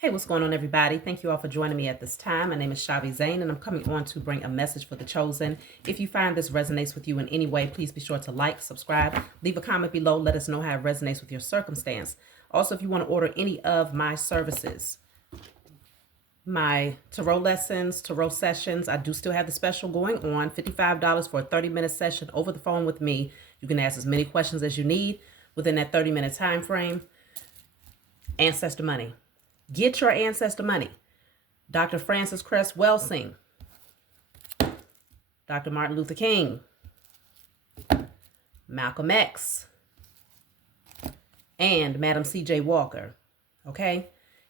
Hey, what's going on, everybody? Thank you all for joining me at this time. My name is Shavi Zane, and I'm coming on to bring a message for the chosen. If you find this resonates with you in any way, please be sure to like, subscribe, leave a comment below. Let us know how it resonates with your circumstance. Also, if you want to order any of my services, my tarot lessons, tarot sessions, I do still have the special going on, $55 for a 30-minute session over the phone with me. You can ask as many questions as you need within that 30-minute time frame. Ancestor money. Get your ancestor money. Dr. Francis Cress Welsing, Dr. Martin Luther King, Malcolm X, and Madam C.J. Walker. Okay?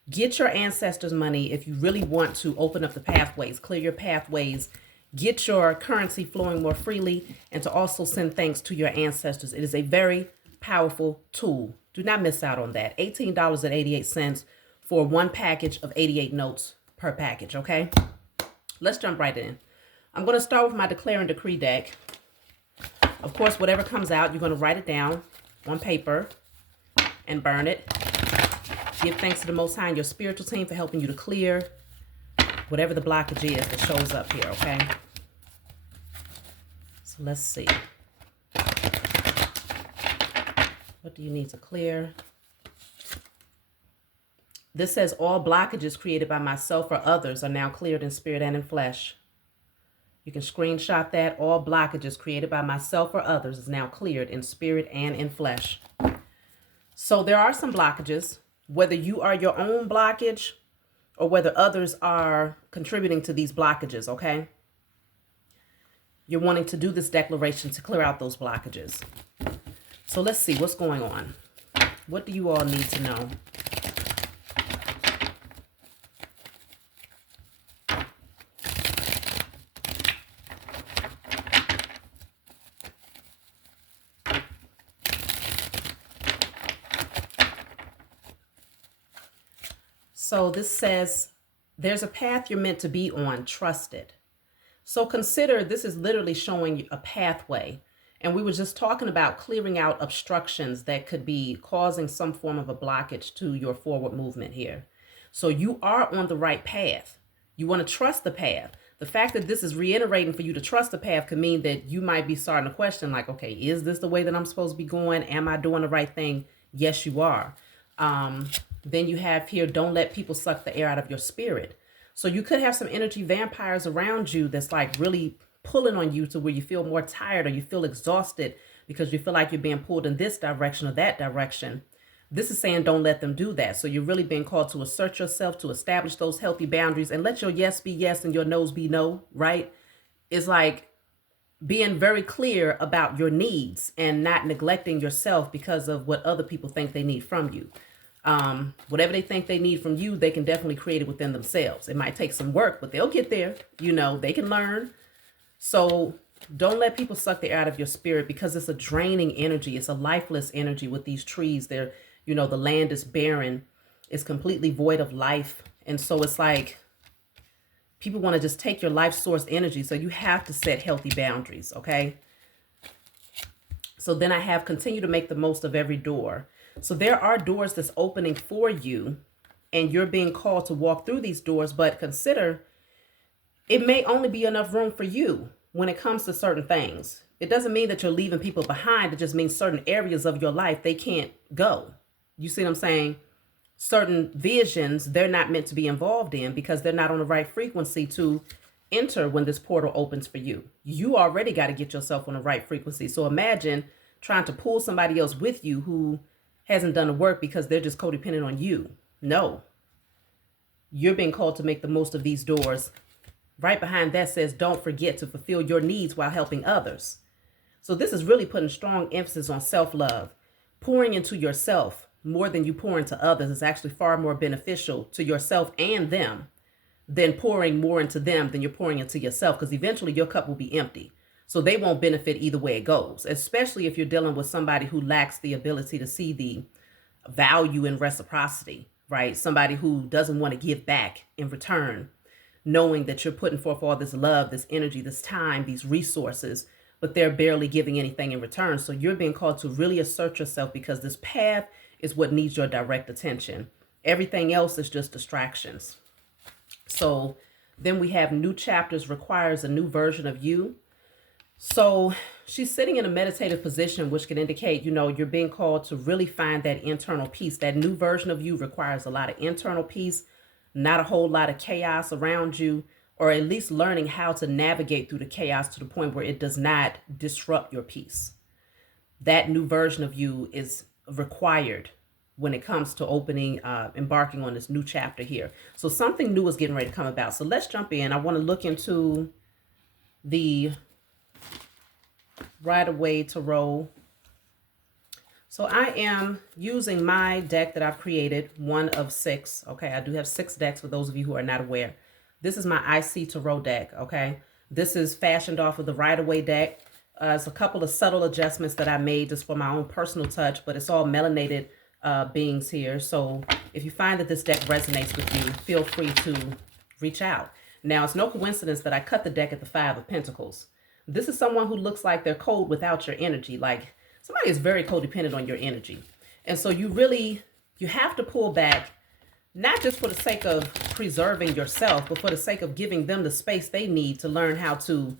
Get your ancestors' money if you really want to open up the pathways, clear your pathways, get your currency flowing more freely, and to also send thanks to your ancestors. It is a very powerful tool. Do not miss out on that. $18.88 for one package of 88 notes per package, okay? Let's jump right in. I'm going to start with my Declare and Decree deck. Of course, whatever comes out, you're going to write it down on paper and burn it. Give thanks to the Most High and your spiritual team for helping you to clear whatever the blockage is that shows up here, okay? So let's see. What do you need to clear? This says all blockages created by myself or others are now cleared in spirit and in flesh. You can screenshot that. All blockages created by myself or others is now cleared in spirit and in flesh. So there are some blockages, whether you are your own blockage or whether others are contributing to these blockages, okay? You're wanting to do this declaration to clear out those blockages. So let's see what's going on. What do you all need to know? So this says, there's a path you're meant to be on, trust it. So consider this is literally showing you a pathway. And we were just talking about clearing out obstructions that could be causing some form of a blockage to your forward movement here. So you are on the right path. You want to trust the path. The fact that this is reiterating for you to trust the path could mean that you might be starting to question like, okay, is this the way that I'm supposed to be going? Am I doing the right thing? Yes, you are. Then you have here, don't let people suck the air out of your spirit. So you could have some energy vampires around you that's like really pulling on you to where you feel more tired or you feel exhausted because you feel like you're being pulled in this direction or that direction. This is saying don't let them do that. So you're really being called to assert yourself, to establish those healthy boundaries and let your yes be yes and your no's be no, right? It's like being very clear about your needs and not neglecting yourself because of what other people think they need from you. Whatever they think they need from you, they can definitely create it within themselves. It might take some work, but they'll get there. You know, they can learn. So don't let people suck the air out of your spirit because it's a draining energy. It's a lifeless energy with these trees. They're, you know, the land is barren. It's completely void of life. And so it's like people want to just take your life source energy. So you have to set healthy boundaries. Okay. So then I have continue to make the most of every door. So there are doors that's opening for you and you're being called to walk through these doors, but consider it may only be enough room for you when it comes to certain things. It doesn't mean that you're leaving people behind. It just means certain areas of your life, they can't go. You see what I'm saying? Certain visions, they're not meant to be involved in because they're not on the right frequency to enter when this portal opens for you. You already got to get yourself on the right frequency. So imagine trying to pull somebody else with you who hasn't done the work because they're just codependent on you. No. You're being called to make the most of these doors. Right behind that says, don't forget to fulfill your needs while helping others. So this is really putting strong emphasis on self-love. Pouring into yourself more than you pour into others is actually far more beneficial to yourself and them than pouring more into them than you're pouring into yourself, because eventually your cup will be empty. So they won't benefit either way it goes, especially if you're dealing with somebody who lacks the ability to see the value in reciprocity, right? Somebody who doesn't want to give back in return, knowing that you're putting forth all this love, this energy, this time, these resources, but they're barely giving anything in return. So you're being called to really assert yourself because this path is what needs your direct attention. Everything else is just distractions. So then we have new chapters requires a new version of you. So she's sitting in a meditative position, which can indicate, you're being called to really find that internal peace. That new version of you requires a lot of internal peace, not a whole lot of chaos around you, or at least learning how to navigate through the chaos to the point where it does not disrupt your peace. That new version of you is required when it comes to embarking on this new chapter here. So something new is getting ready to come about. So let's jump in. I want to look into the Rider-Waite Tarot. So I am using my deck that I've created, one of 6. Okay, I do have 6 decks for those of you who are not aware. This is my IC Tarot deck. Okay, this is fashioned off of the Rider-Waite deck. It's a couple of subtle adjustments that I made just for my own personal touch, but it's all melanated beings here. So if you find that this deck resonates with you, feel free to reach out. Now, it's no coincidence that I cut the deck at the 5 of Pentacles. This is someone who looks like they're cold without your energy. Like somebody is very codependent on your energy. And so you have to pull back, not just for the sake of preserving yourself, but for the sake of giving them the space they need to learn how to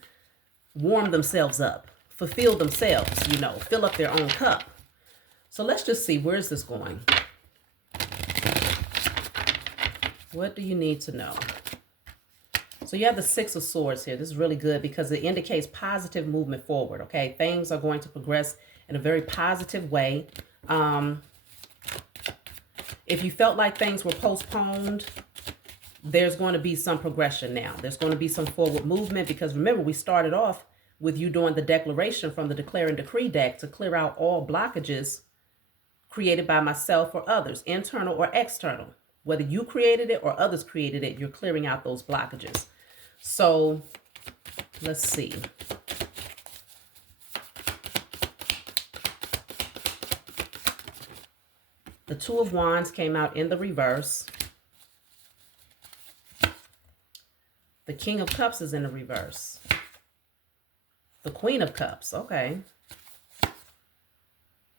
warm themselves up, fulfill themselves, fill up their own cup. So let's just see, where is this going? What do you need to know? So you have the 6 of Swords here. This is really good because it indicates positive movement forward, okay? Things are going to progress in a very positive way. If you felt like things were postponed, there's going to be some progression now. There's going to be some forward movement because remember, we started off with you doing the declaration from the Declare and Decree deck to clear out all blockages created by myself or others, internal or external. Whether you created it or others created it, you're clearing out those blockages. So let's see. The 2 of Wands came out in the reverse. The King of Cups is in the reverse. The Queen of Cups, okay.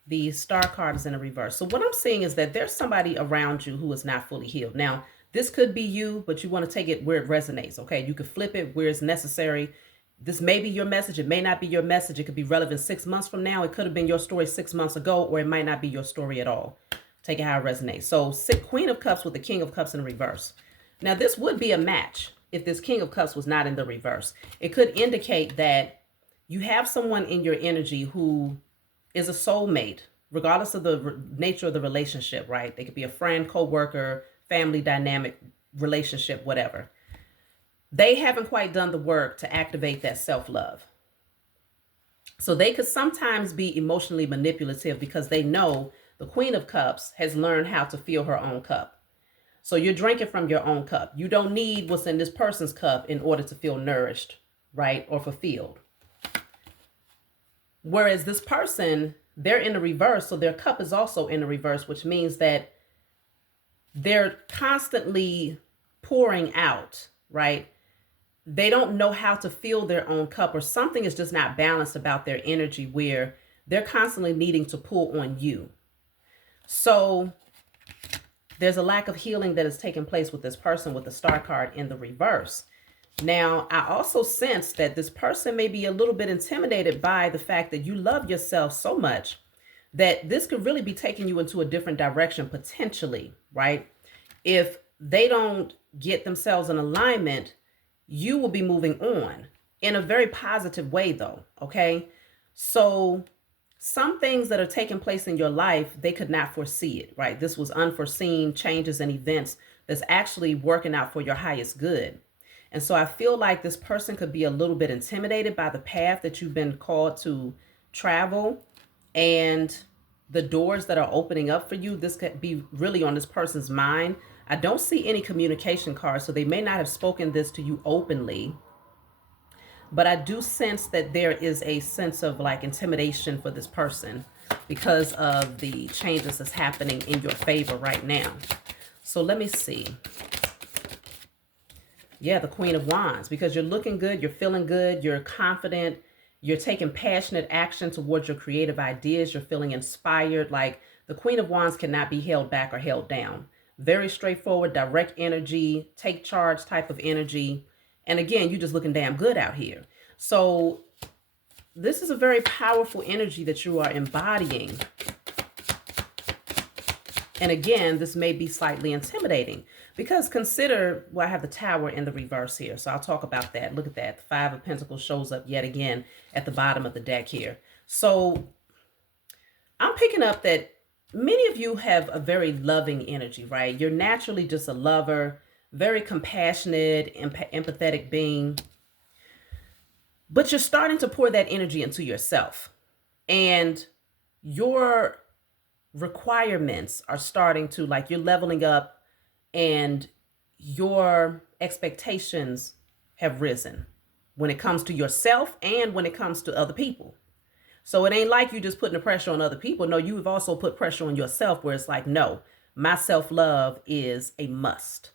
The Star card is in the reverse. So what I'm seeing is that there's somebody around you who is not fully healed. Now, this could be you, but you want to take it where it resonates, okay? You could flip it where it's necessary. This may be your message. It may not be your message. It could be relevant 6 months from now. It could have been your story 6 months ago, or it might not be your story at all. Take it how it resonates. So Queen of Cups with the King of Cups in reverse. Now, this would be a match if this King of Cups was not in the reverse. It could indicate that you have someone in your energy who is a soulmate, regardless of the nature of the relationship, right? They could be a friend, co-worker, family dynamic, relationship, whatever. They haven't quite done the work to activate that self-love. So they could sometimes be emotionally manipulative because they know the Queen of Cups has learned how to fill her own cup. So you're drinking from your own cup. You don't need what's in this person's cup in order to feel nourished, right? Or fulfilled. Whereas this person, they're in the reverse, so their cup is also in the reverse, which means that they're constantly pouring out, right? They don't know how to fill their own cup, or something is just not balanced about their energy where they're constantly needing to pull on you. So there's a lack of healing that is taking place with this person with the Star card in the reverse. Now, I also sense that this person may be a little bit intimidated by the fact that you love yourself so much that this could really be taking you into a different direction potentially, right? If they don't get themselves in alignment, you will be moving on in a very positive way though, okay? So some things that are taking place in your life, they could not foresee it, right? This was unforeseen changes and events that's actually working out for your highest good. And so I feel like this person could be a little bit intimidated by the path that you've been called to travel and the doors that are opening up for you. This could be really on this person's mind. I don't see any communication cards, so they may not have spoken this to you openly. But I do sense that there is a sense of like intimidation for this person because of the changes that's happening in your favor right now. So let me see. Yeah, the Queen of Wands, because you're looking good, you're feeling good, you're confident, you're taking passionate action towards your creative ideas, you're feeling inspired. Like the Queen of Wands cannot be held back or held down. Very straightforward, direct energy, take charge type of energy. And again, you're just looking damn good out here. So this is a very powerful energy that you are embodying. And again, this may be slightly intimidating because consider, well, I have the Tower in the reverse here. So I'll talk about that. Look at that. The Five of Pentacles shows up yet again at the bottom of the deck here. So I'm picking up that many of you have a very loving energy, right? You're naturally just a lover, very compassionate, empathetic being. But you're starting to pour that energy into yourself. And your requirements are starting to, like, you're leveling up and your expectations have risen when it comes to yourself and when it comes to other people. So it ain't like you just putting the pressure on other people. No, you've also put pressure on yourself where it's like, no, my self-love is a must.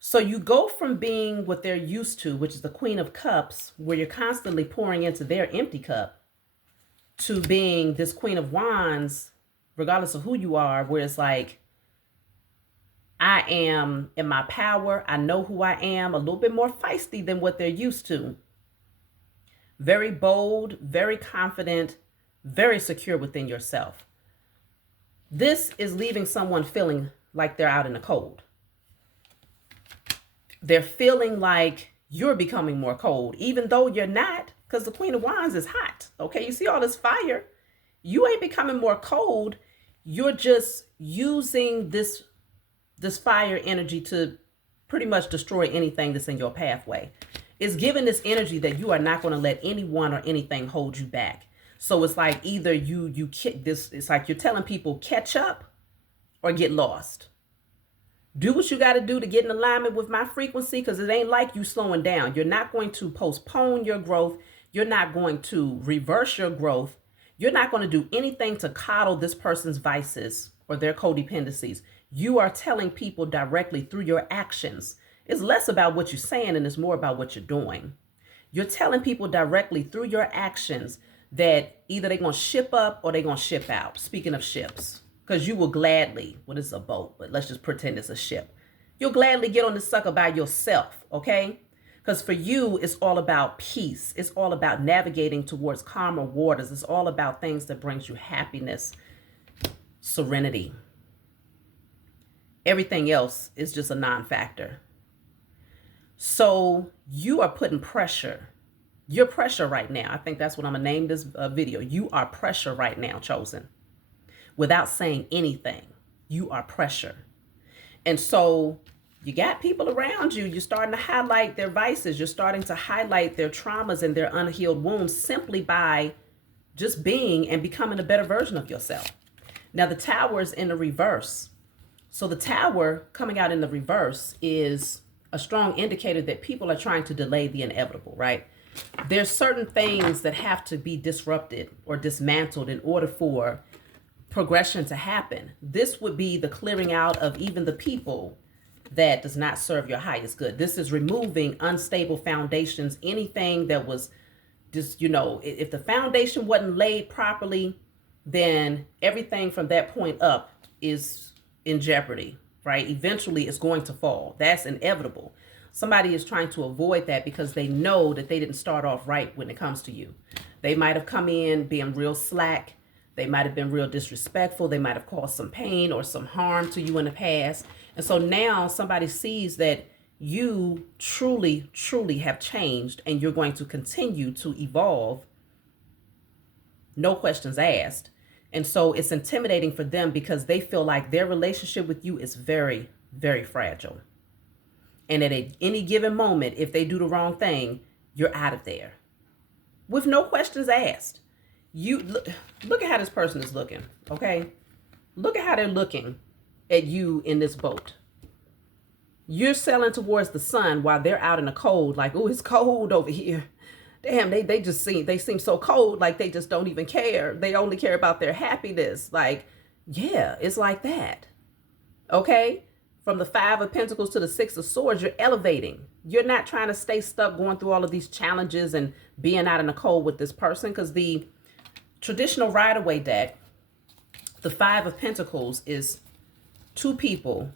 So you go from being what they're used to, which is the Queen of Cups, where you're constantly pouring into their empty cup, to being this Queen of Wands, regardless of who you are, where it's like, I am in my power. I know who I am, a little bit more feisty than what they're used to. Very bold, very confident, very secure within yourself. This is leaving someone feeling like they're out in the cold. They're feeling like you're becoming more cold, even though you're not, because the Queen of Wands is hot. Okay, you see all this fire? You ain't becoming more cold. You're just using this fire energy to pretty much destroy anything that's in your pathway. It's giving this energy that you are not going to let anyone or anything hold you back. So it's like either it's like you're telling people catch up or get lost. Do what you got to do to get in alignment with my frequency, because it ain't like you slowing down. You're not going to postpone your growth. You're not going to reverse your growth. You're not going to do anything to coddle this person's vices or their codependencies. You are telling people directly through your actions. It's less about what you're saying and it's more about what you're doing. You're telling people directly through your actions that either they're going to ship up or they're going to ship out. Speaking of ships. Because you will gladly, well, it's a boat, but let's just pretend it's a ship. You'll gladly get on this sucker by yourself, okay? Because for you, it's all about peace. It's all about navigating towards calmer waters. It's all about things that brings you happiness, serenity. Everything else is just a non-factor. So you are putting pressure. You're pressure right now. I think that's what I'm going to name this video. You are pressure right now, Chosen. Without saying anything, you are pressure. And so you got people around you. You're starting to highlight their vices. You're starting to highlight their traumas and their unhealed wounds simply by just being and becoming a better version of yourself. Now the Tower is in the reverse. So the Tower coming out in the reverse is a strong indicator that people are trying to delay the inevitable, right? There's certain things that have to be disrupted or dismantled in order for progression to happen. This would be the clearing out of even the people that does not serve your highest good. This is removing unstable foundations, anything that was just, if the foundation wasn't laid properly, then everything from that point up is in jeopardy, right? Eventually it's going to fall. That's inevitable. Somebody is trying to avoid that because they know that they didn't start off right when it comes to you. They might have come in being real slack. They might have been real disrespectful. They might have caused some pain or some harm to you in the past. And so now somebody sees that you truly, truly have changed and you're going to continue to evolve. No questions asked. And so it's intimidating for them because they feel like their relationship with you is very, very fragile. And at any given moment, if they do the wrong thing, you're out of there with no questions asked. You look at how this person is looking, okay? Look at how they're looking at you in this boat. You're sailing towards the sun while they're out in the cold, like, oh, it's cold over here. Damn, they seem so cold, like they just don't even care. They only care about their happiness. Like, yeah, it's like that. Okay? From the Five of Pentacles to the Six of Swords, you're elevating. You're not trying to stay stuck going through all of these challenges and being out in the cold with this person, because the traditional Rider-Waite deck, the Five of Pentacles is two people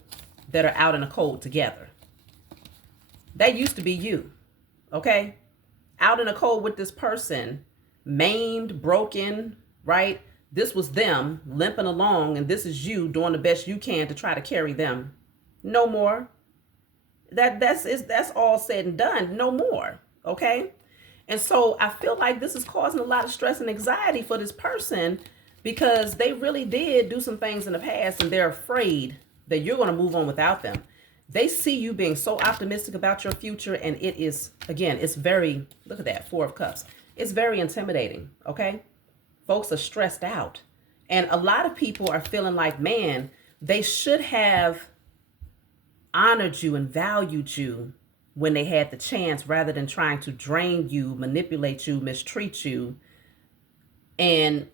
that are out in the cold together. That used to be you, okay? Out in the cold with this person, maimed, broken, right? This was them limping along, and this is you doing the best you can to try to carry them. No more. That's all said and done. No more, okay? And so I feel like this is causing a lot of stress and anxiety for this person because they really did do some things in the past and they're afraid that you're going to move on without them. They see you being so optimistic about your future, and it is, again, it's very, look at that, 4 of Cups. It's very intimidating, okay? Folks are stressed out. And a lot of people are feeling like, man, they should have honored you and valued you when they had the chance, rather than trying to drain you, manipulate you, mistreat you, and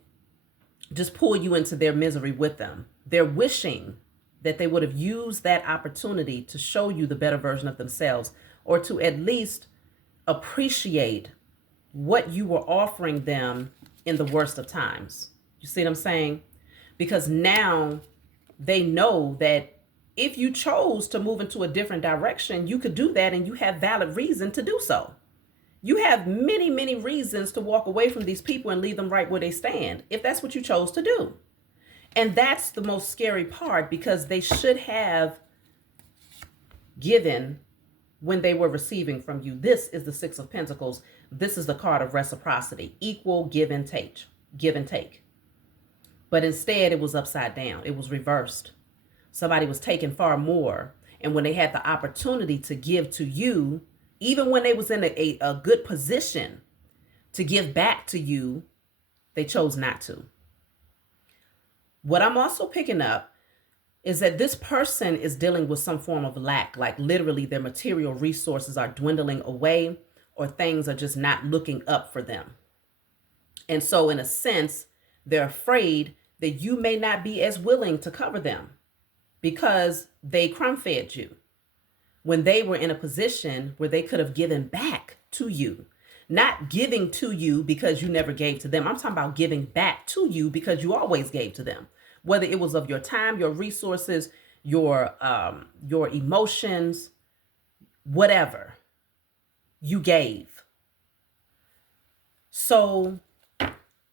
just pull you into their misery with them. They're wishing that they would have used that opportunity to show you the better version of themselves, or to at least appreciate what you were offering them in the worst of times. You see what I'm saying? Because now they know that if you chose to move into a different direction, you could do that, and you have valid reason to do so. You have many, many reasons to walk away from these people and leave them right where they stand, if that's what you chose to do. And that's the most scary part, because they should have given when they were receiving from you. This is the 6 of Pentacles. This is the card of reciprocity, equal give and take, give and take. But instead, it was upside down. It was reversed. Somebody was taking far more. And when they had the opportunity to give to you, even when they was in a good position to give back to you, they chose not to. What I'm also picking up is that this person is dealing with some form of lack, like literally their material resources are dwindling away, or things are just not looking up for them. And so in a sense, they're afraid that you may not be as willing to cover them because they crumb fed you when they were in a position where they could have given back to you. Not giving to you because you never gave to them. I'm talking about giving back to you because you always gave to them. Whether it was of your time, your resources, your emotions, whatever you gave. So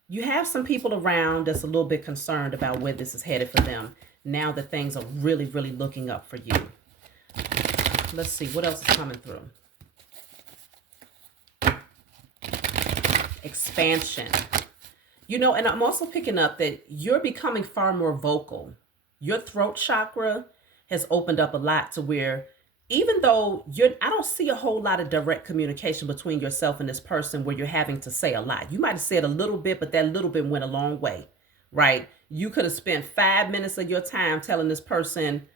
you have some people around that's a little bit concerned about where this is headed for them now that things are really, really looking up for you. Let's see, what else is coming through? Expansion. You know, and I'm also picking up that you're becoming far more vocal. Your throat chakra has opened up a lot to where, even though I don't see a whole lot of direct communication between yourself and this person where you're having to say a lot. You might have said a little bit, but that little bit went a long way, right? You could have spent 5 minutes of your time telling this person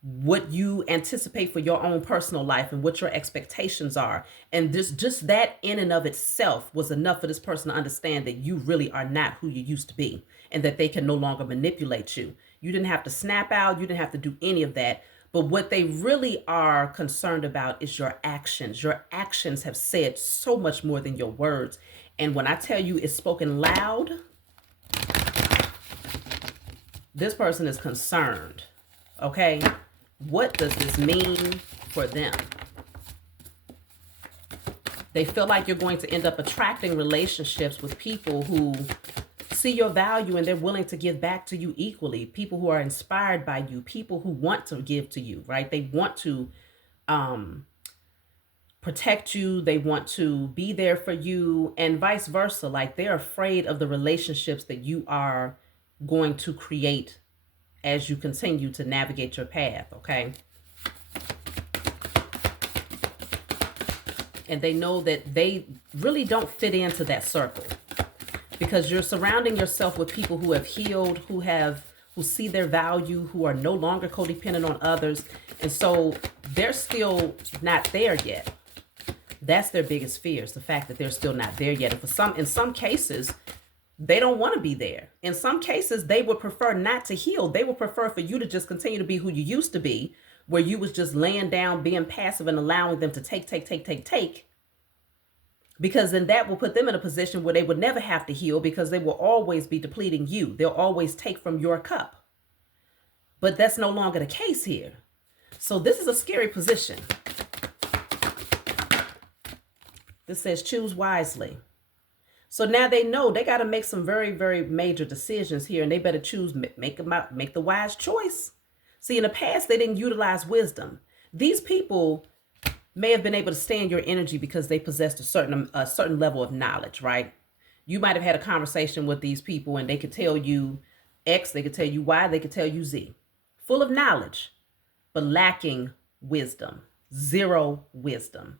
what you anticipate for your own personal life and what your expectations are. And just that in and of itself was enough for this person to understand that you really are not who you used to be, and that they can no longer manipulate you. You didn't have to snap out. You didn't have to do any of that. But what they really are concerned about is your actions. Your actions have said so much more than your words. And when I tell you it's spoken loud, this person is concerned. Okay? What does this mean for them? They feel like you're going to end up attracting relationships with people who see your value and they're willing to give back to you equally. People who are inspired by you, people who want to give to you, right? They want to protect you. They want to be there for you, and vice versa. Like, they're afraid of the relationships that you are going to create as you continue to navigate your path, okay? And they know that they really don't fit into that circle, because you're surrounding yourself with people who have healed, who see their value, who are no longer codependent on others. And so they're still not there yet. That's their biggest fear, is the fact that they're still not there yet. And in some cases, they don't want to be there. In some cases, they would prefer not to heal. They would prefer for you to just continue to be who you used to be, where you was just laying down, being passive, and allowing them to take. Because then that will put them in a position where they would never have to heal, because they will always be depleting you. They'll always take from your cup. But that's no longer the case here. So this is a scary position. This says choose wisely. So now they know they got to make some very, very major decisions here, and they better choose, make the wise choice. See, in the past, they didn't utilize wisdom. These people may have been able to stay in your energy because they possessed a certain level of knowledge, right? You might have had a conversation with these people and they could tell you X, they could tell you Y, they could tell you Z. Full of knowledge, but lacking wisdom. Zero wisdom,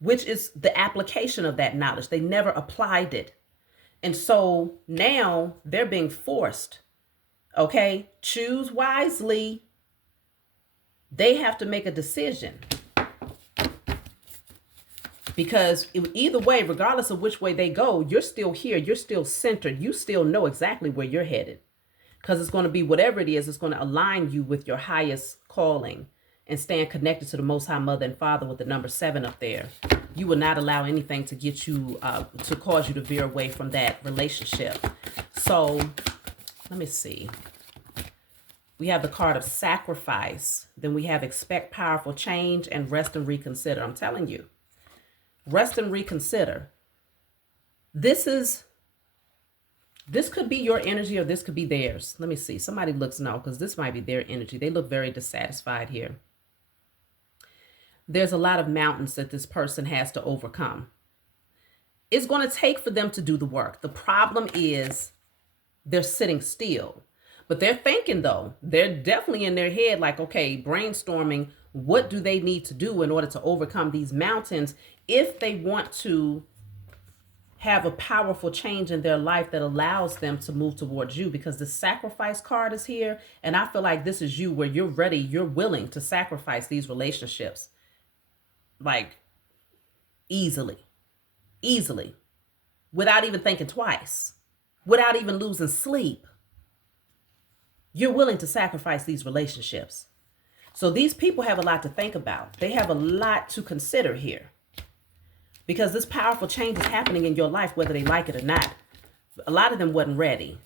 which is the application of that knowledge. They never applied it. And so now they're being forced, okay? Choose wisely. They have to make a decision. Because either way, regardless of which way they go, you're still here. You're still centered. You still know exactly where you're headed. Because it's going to be whatever it is, it's going to align you with your highest calling and staying connected to the Most High Mother and Father with the number 7 up there. You will not allow anything to get you, to cause you to veer away from that relationship. So let me see. We have the card of sacrifice. Then we have expect powerful change and rest and reconsider. I'm telling you. Rest and reconsider. This could be your energy or this could be theirs. Let me see. Somebody looks no, because this might be their energy. They look very dissatisfied here. There's a lot of mountains that this person has to overcome. It's going to take for them to do the work. The problem is they're sitting still. But they're thinking, though. They're definitely in their head like, okay, brainstorming, what do they need to do in order to overcome these mountains if they want to have a powerful change in their life that allows them to move towards you? Because the sacrifice card is here. And I feel like this is you, where you're ready, you're willing to sacrifice these relationships. Like easily, without even thinking twice, without even losing sleep. You're willing to sacrifice these relationships. So these people have a lot to think about. They have a lot to consider here. Because this powerful change is happening in your life, whether they like it or not. A lot of them wasn't ready.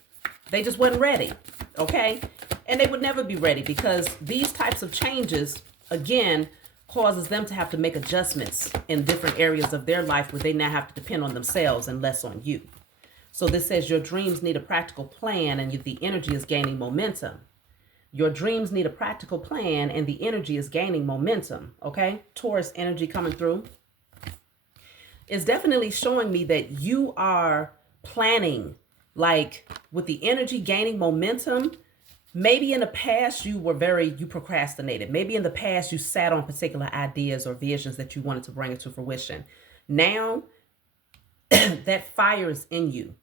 They just wasn't ready, okay? And they would never be ready because these types of changes, again, causes them to have to make adjustments in different areas of their life where they now have to depend on themselves and less on you. So this says your dreams need a practical plan and the energy is gaining momentum. Your dreams need a practical plan and the energy is gaining momentum, okay? Taurus energy coming through. It's definitely showing me that you are planning, like with the energy gaining momentum. Maybe in the past you procrastinated. Maybe in the past you sat on particular ideas or visions that you wanted to bring into fruition. Now that fire is in you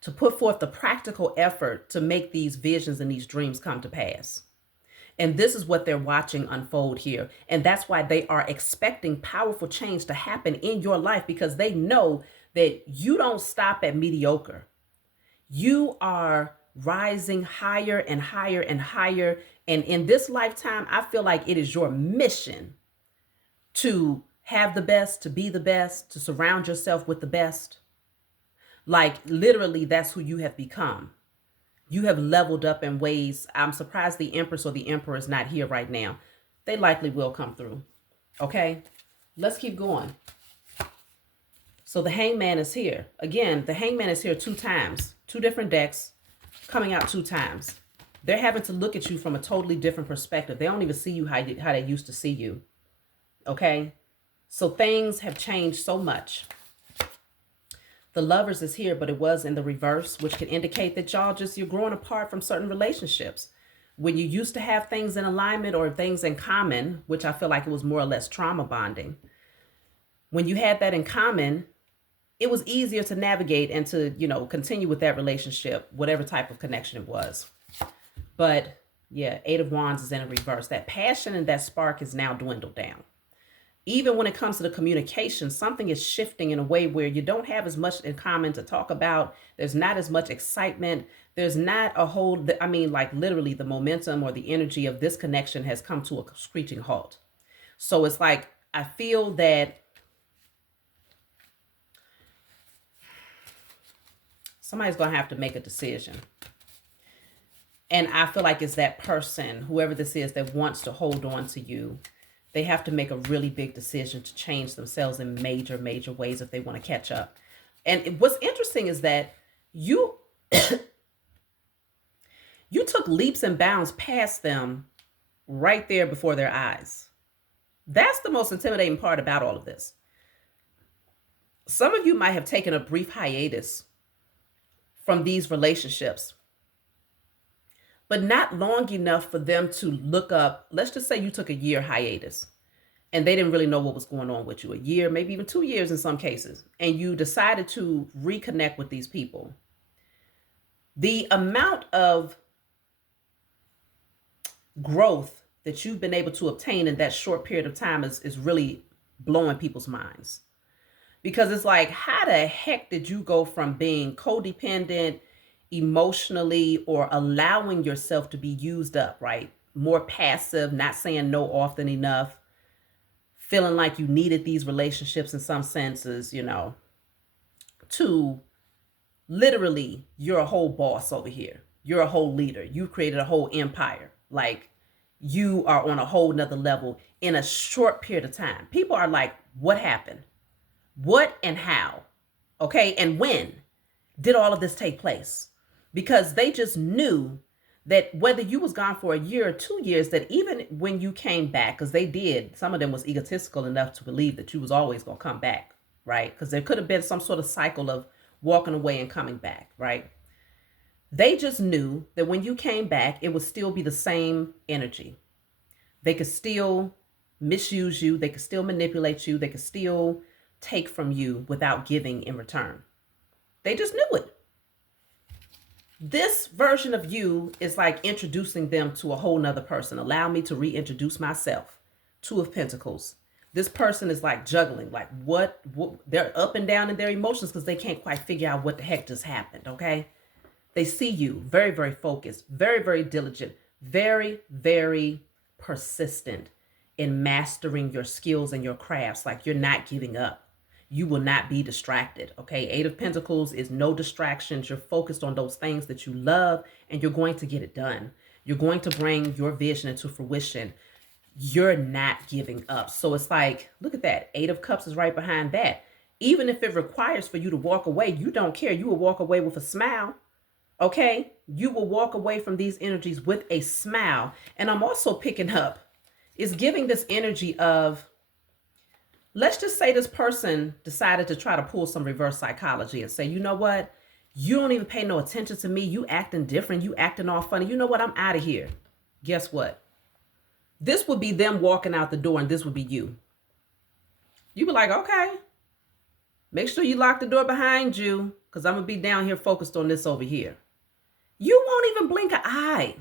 to put forth the practical effort to make these visions and these dreams come to pass. And this is what they're watching unfold here. And that's why they are expecting powerful change to happen in your life, because they know that you don't stop at mediocre. You are rising higher and higher and higher. And in this lifetime, I feel like it is your mission to have the best, to be the best, to surround yourself with the best. Like literally, that's who you have become. You have leveled up in ways. I'm surprised the Empress or the Emperor is not here right now. They likely will come through. Okay, let's keep going. So the Hangman is here. Again, the Hangman is here 2 times. 2 different decks coming out 2 times. They're having to look at you from a totally different perspective. They don't even see you how they used to see you. Okay, so things have changed so much. The Lovers is here, but it was in the reverse, which can indicate that you're growing apart from certain relationships. When you used to have things in alignment or things in common, which I feel like it was more or less trauma bonding. When you had that in common, it was easier to navigate and to, continue with that relationship, whatever type of connection it was. But yeah, 8 of Wands is in a reverse. That passion and that spark is now dwindled down. Even when it comes to the communication, something is shifting in a way where you don't have as much in common to talk about. There's not as much excitement. There's not a whole, like literally the momentum or the energy of this connection has come to a screeching halt. So it's like, I feel that somebody's going to have to make a decision. And I feel like it's that person, whoever this is, that wants to hold on to you. They have to make a really big decision to change themselves in major, major ways if they want to catch up. And what's interesting is that you you took leaps and bounds past them right there before their eyes. That's the most intimidating part about all of this. Some of you might have taken a brief hiatus from these relationships, but not long enough for them to look up. Let's just say you took a year hiatus and they didn't really know what was going on with you. A year, maybe even 2 years in some cases. And you decided to reconnect with these people. The amount of growth that you've been able to obtain in that short period of time is really blowing people's minds. Because it's like, how the heck did you go from being codependent emotionally, or allowing yourself to be used up, right? More passive, not saying no often enough, feeling like you needed these relationships in some senses, to literally you're a whole boss over here. You're a whole leader. You've created a whole empire. Like, you are on a whole nother level in a short period of time. People are like, what happened? What and how? Okay, and when did all of this take place? Because they just knew that whether you was gone for a year or 2 years, that even when you came back, because they did, some of them was egotistical enough to believe that you was always going to come back, right? Because there could have been some sort of cycle of walking away and coming back, right? They just knew that when you came back, it would still be the same energy. They could still misuse you. They could still manipulate you. They could still take from you without giving in return. They just knew it. This version of you is like introducing them to a whole nother person. Allow me to reintroduce myself. Two of Pentacles. This person is like juggling, like what they're up and down in their emotions because they can't quite figure out what the heck just happened, okay? They see you very, very focused, very, very diligent, very, very persistent in mastering your skills and your crafts. Like, you're not giving up. You will not be distracted, okay? 8 of Pentacles is no distractions. You're focused on those things that you love, and you're going to get it done. You're going to bring your vision into fruition. You're not giving up. So it's like, look at that. 8 of Cups is right behind that. Even if it requires for you to walk away, you don't care. You will walk away with a smile, okay? You will walk away from these energies with a smile. And I'm also picking up, is giving this energy of, let's just say this person decided to try to pull some reverse psychology and say, you know what? You don't even pay no attention to me. You acting different. You acting all funny. You know what? I'm out of here. Guess what? This would be them walking out the door, and this would be you. You be like, okay, make sure you lock the door behind you, because I'm going to be down here focused on this over here. You won't even blink an eye.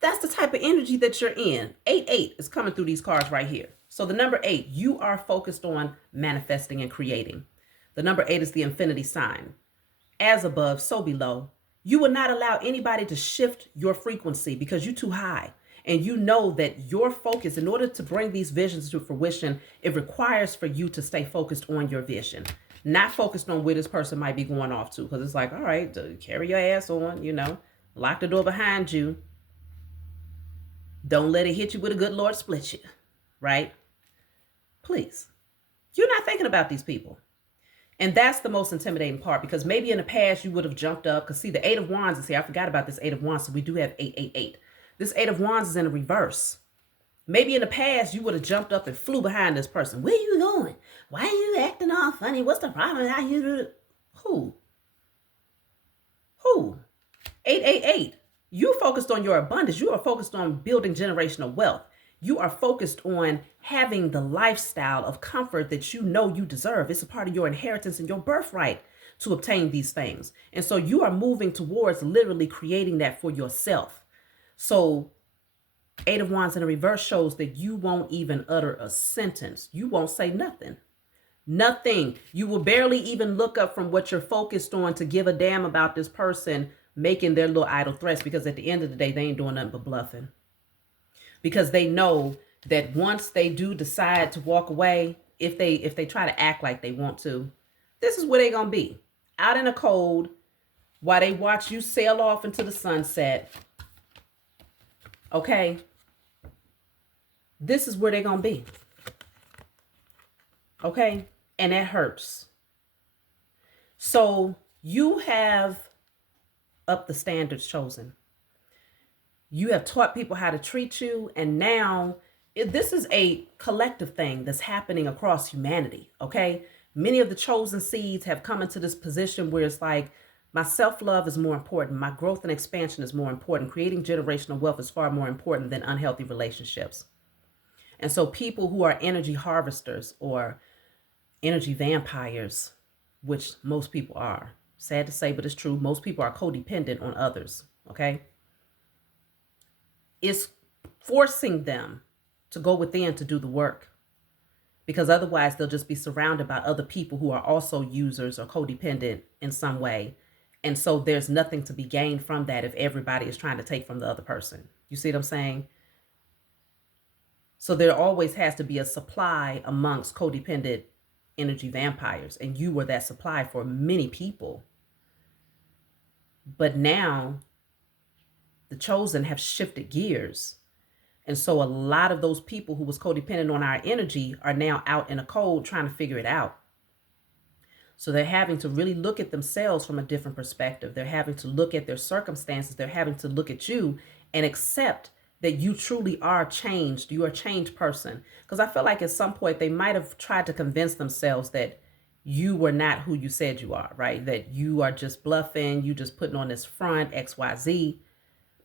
That's the type of energy that you're in. 8-8 is coming through these cards right here. So the number 8, you are focused on manifesting and creating. The number 8 is the infinity sign. As above, so below. You will not allow anybody to shift your frequency because you're too high. And you know that your focus, in order to bring these visions to fruition, it requires for you to stay focused on your vision. Not focused on where this person might be going off to. Because it's like, all right, carry your ass on, lock the door behind you. Don't let it hit you with a good Lord split you, right? Please. You're not thinking about these people. And that's the most intimidating part, because maybe in the past you would have jumped up. Because see, the 8 of Wands is here. I forgot about this 8 of Wands. So we do have 888. This 8 of Wands is in a reverse. Maybe in the past you would have jumped up and flew behind this person. Where are you going? Why are you acting all funny? What's the problem? How you do it? Who? 888. You focused on your abundance. You are focused on building generational wealth. You are focused on having the lifestyle of comfort that you know you deserve. It's a part of your inheritance and your birthright to obtain these things. And so you are moving towards literally creating that for yourself. So 8 of Wands in the reverse shows that you won't even utter a sentence. You won't say nothing. Nothing. You will barely even look up from what you're focused on to give a damn about this person making their little idle threats, because at the end of the day, they ain't doing nothing but bluffing. Because they know that once they do decide to walk away, if they try to act like they want to, this is where they're going to be. Out in the cold, while they watch you sail off into the sunset. Okay, this is where they're going to be. Okay, and that hurts. So you have upped the standards chosen. You have taught people how to treat you, and now this is a collective thing that's happening across humanity. Okay, many of the chosen seeds have come into this position where it's like, my self-love is more important. My growth and expansion is more important. Creating generational wealth is far more important than unhealthy relationships. And so people who are energy harvesters or energy vampires, which most people are, sad to say, but it's true, most people are codependent on others, okay? It's forcing them to go within to do the work, because otherwise they'll just be surrounded by other people who are also users or codependent in some way. And so there's nothing to be gained from that if everybody is trying to take from the other person. You see what I'm saying? So there always has to be a supply amongst codependent energy vampires. And you were that supply for many people. But now the chosen have shifted gears. And so a lot of those people who was codependent on our energy are now out in a cold trying to figure it out. So they're having to really look at themselves from a different perspective. They're having to look at their circumstances. They're having to look at you and accept that you truly are changed. You're a changed person. Because I feel like at some point they might have tried to convince themselves that you were not who you said you are, right? That you are just bluffing. You just putting on this front, XYZ.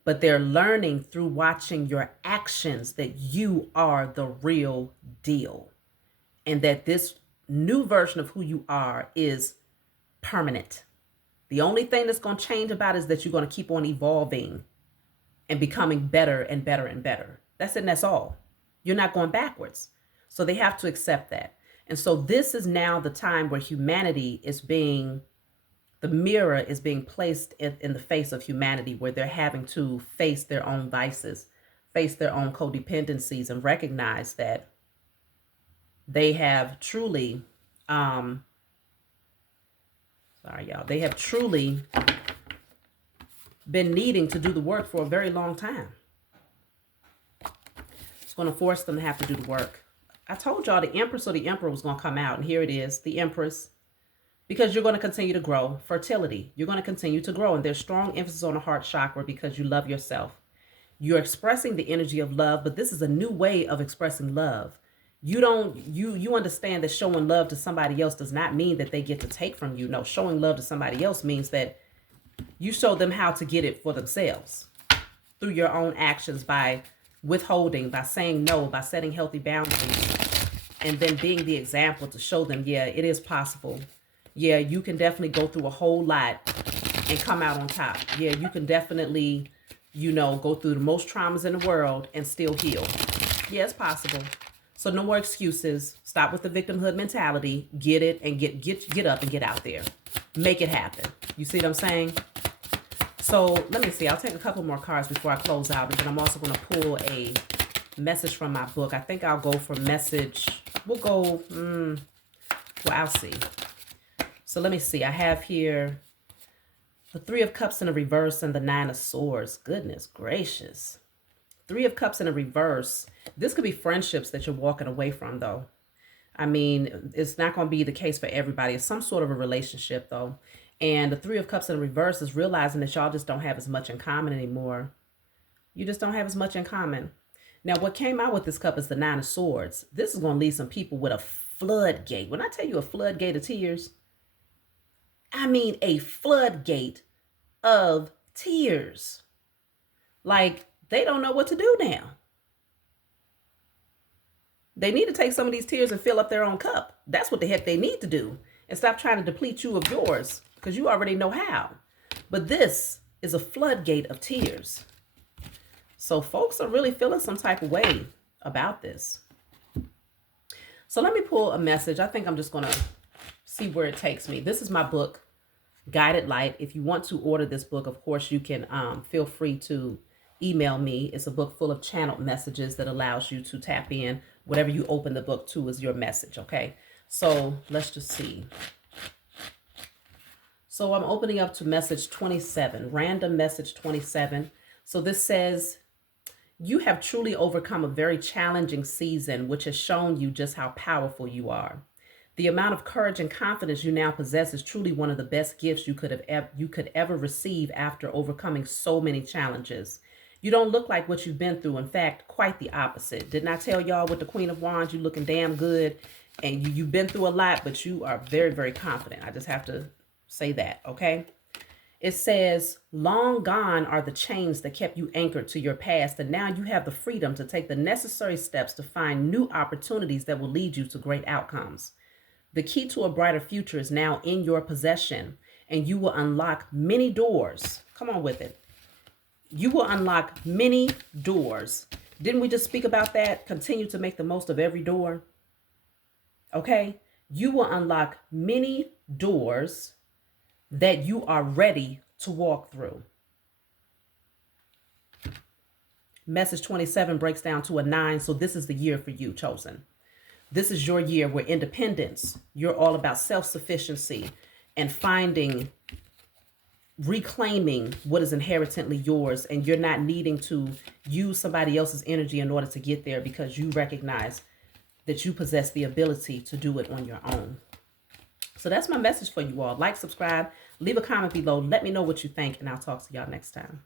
But they're learning through watching your actions that you are the real deal. And that this new version of who you are is permanent. The only thing that's going to change about it is that you're going to keep on evolving and becoming better and better and better. That's it, and that's all. You're not going backwards. So they have to accept that. And so this is now the time where humanity is being, the mirror is being placed in the face of humanity, where they're having to face their own vices, face their own codependencies, and recognize that they have truly, they have truly been needing to do the work for a very long time. It's going to force them to have to do the work. I told y'all the Empress or the Emperor was going to come out, and here it is, the Empress. Because you're going to continue to grow. Fertility, you're going to continue to grow, and there's strong emphasis on the heart chakra because you love yourself. You're expressing the energy of love, but this is a new way of expressing love. You understand that showing love to somebody else does not mean that they get to take from you. No, showing love to somebody else means that you show them how to get it for themselves through your own actions, by withholding, by saying no, by setting healthy boundaries, and then being the example to show them, yeah, it is possible. Yeah, you can definitely go through a whole lot and come out on top. Yeah, you can definitely, go through the most traumas in the world and still heal. Yeah, it's possible. So no more excuses. Stop with the victimhood mentality. Get it and get up and get out there. Make it happen. You see what I'm saying? So let me see. I'll take a couple more cards before I close out. And then I'm also going to pull a message from my book. I think I'll go for message. We'll go, I'll see. So let me see. I have here the Three of Cups in a reverse and the Nine of Swords. Goodness gracious. Three of Cups in a reverse. This could be friendships that you're walking away from, though. I mean, it's not going to be the case for everybody. It's some sort of a relationship, though. And the Three of Cups in reverse is realizing that y'all just don't have as much in common anymore. You just don't have as much in common. Now, what came out with this cup is the Nine of Swords. This is going to leave some people with a floodgate. When I tell you a floodgate of tears, I mean a floodgate of tears. Like, they don't know what to do now. They need to take some of these tears and fill up their own cup. That's what the heck they need to do. And stop trying to deplete you of yours, because you already know how. But this is a floodgate of tears. So folks are really feeling some type of way about this. So let me pull a message. I think I'm just going to see where it takes me. This is my book, Guided Light. If you want to order this book, of course, you can feel free to email me. It's a book full of channeled messages that allows you to tap in. Whatever you open the book to is your message, okay? So let's just see. So I'm opening up to message 27, random message 27. So this says, you have truly overcome a very challenging season, which has shown you just how powerful you are. The amount of courage and confidence you now possess is truly one of the best gifts you could ever receive after overcoming so many challenges. You don't look like what you've been through. In fact, quite the opposite. Didn't I tell y'all with the Queen of Wands, you looking damn good, and you've been through a lot, but you are very, very confident. I just have to say that, okay? It says, long gone are the chains that kept you anchored to your past, and now you have the freedom to take the necessary steps to find new opportunities that will lead you to great outcomes. The key to a brighter future is now in your possession, and you will unlock many doors. Come on with it. You will unlock many doors. Didn't we just speak about that? Continue to make the most of every door. Okay? You will unlock many doors that you are ready to walk through. Message 27 breaks down to a 9. So this is the year for you, chosen. This is your year where independence, you're all about self-sufficiency and reclaiming what is inherently yours, and you're not needing to use somebody else's energy in order to get there, because you recognize that you possess the ability to do it on your own. So that's my message for you all. Like, subscribe, leave a comment below. Let me know what you think, and I'll talk to y'all next time.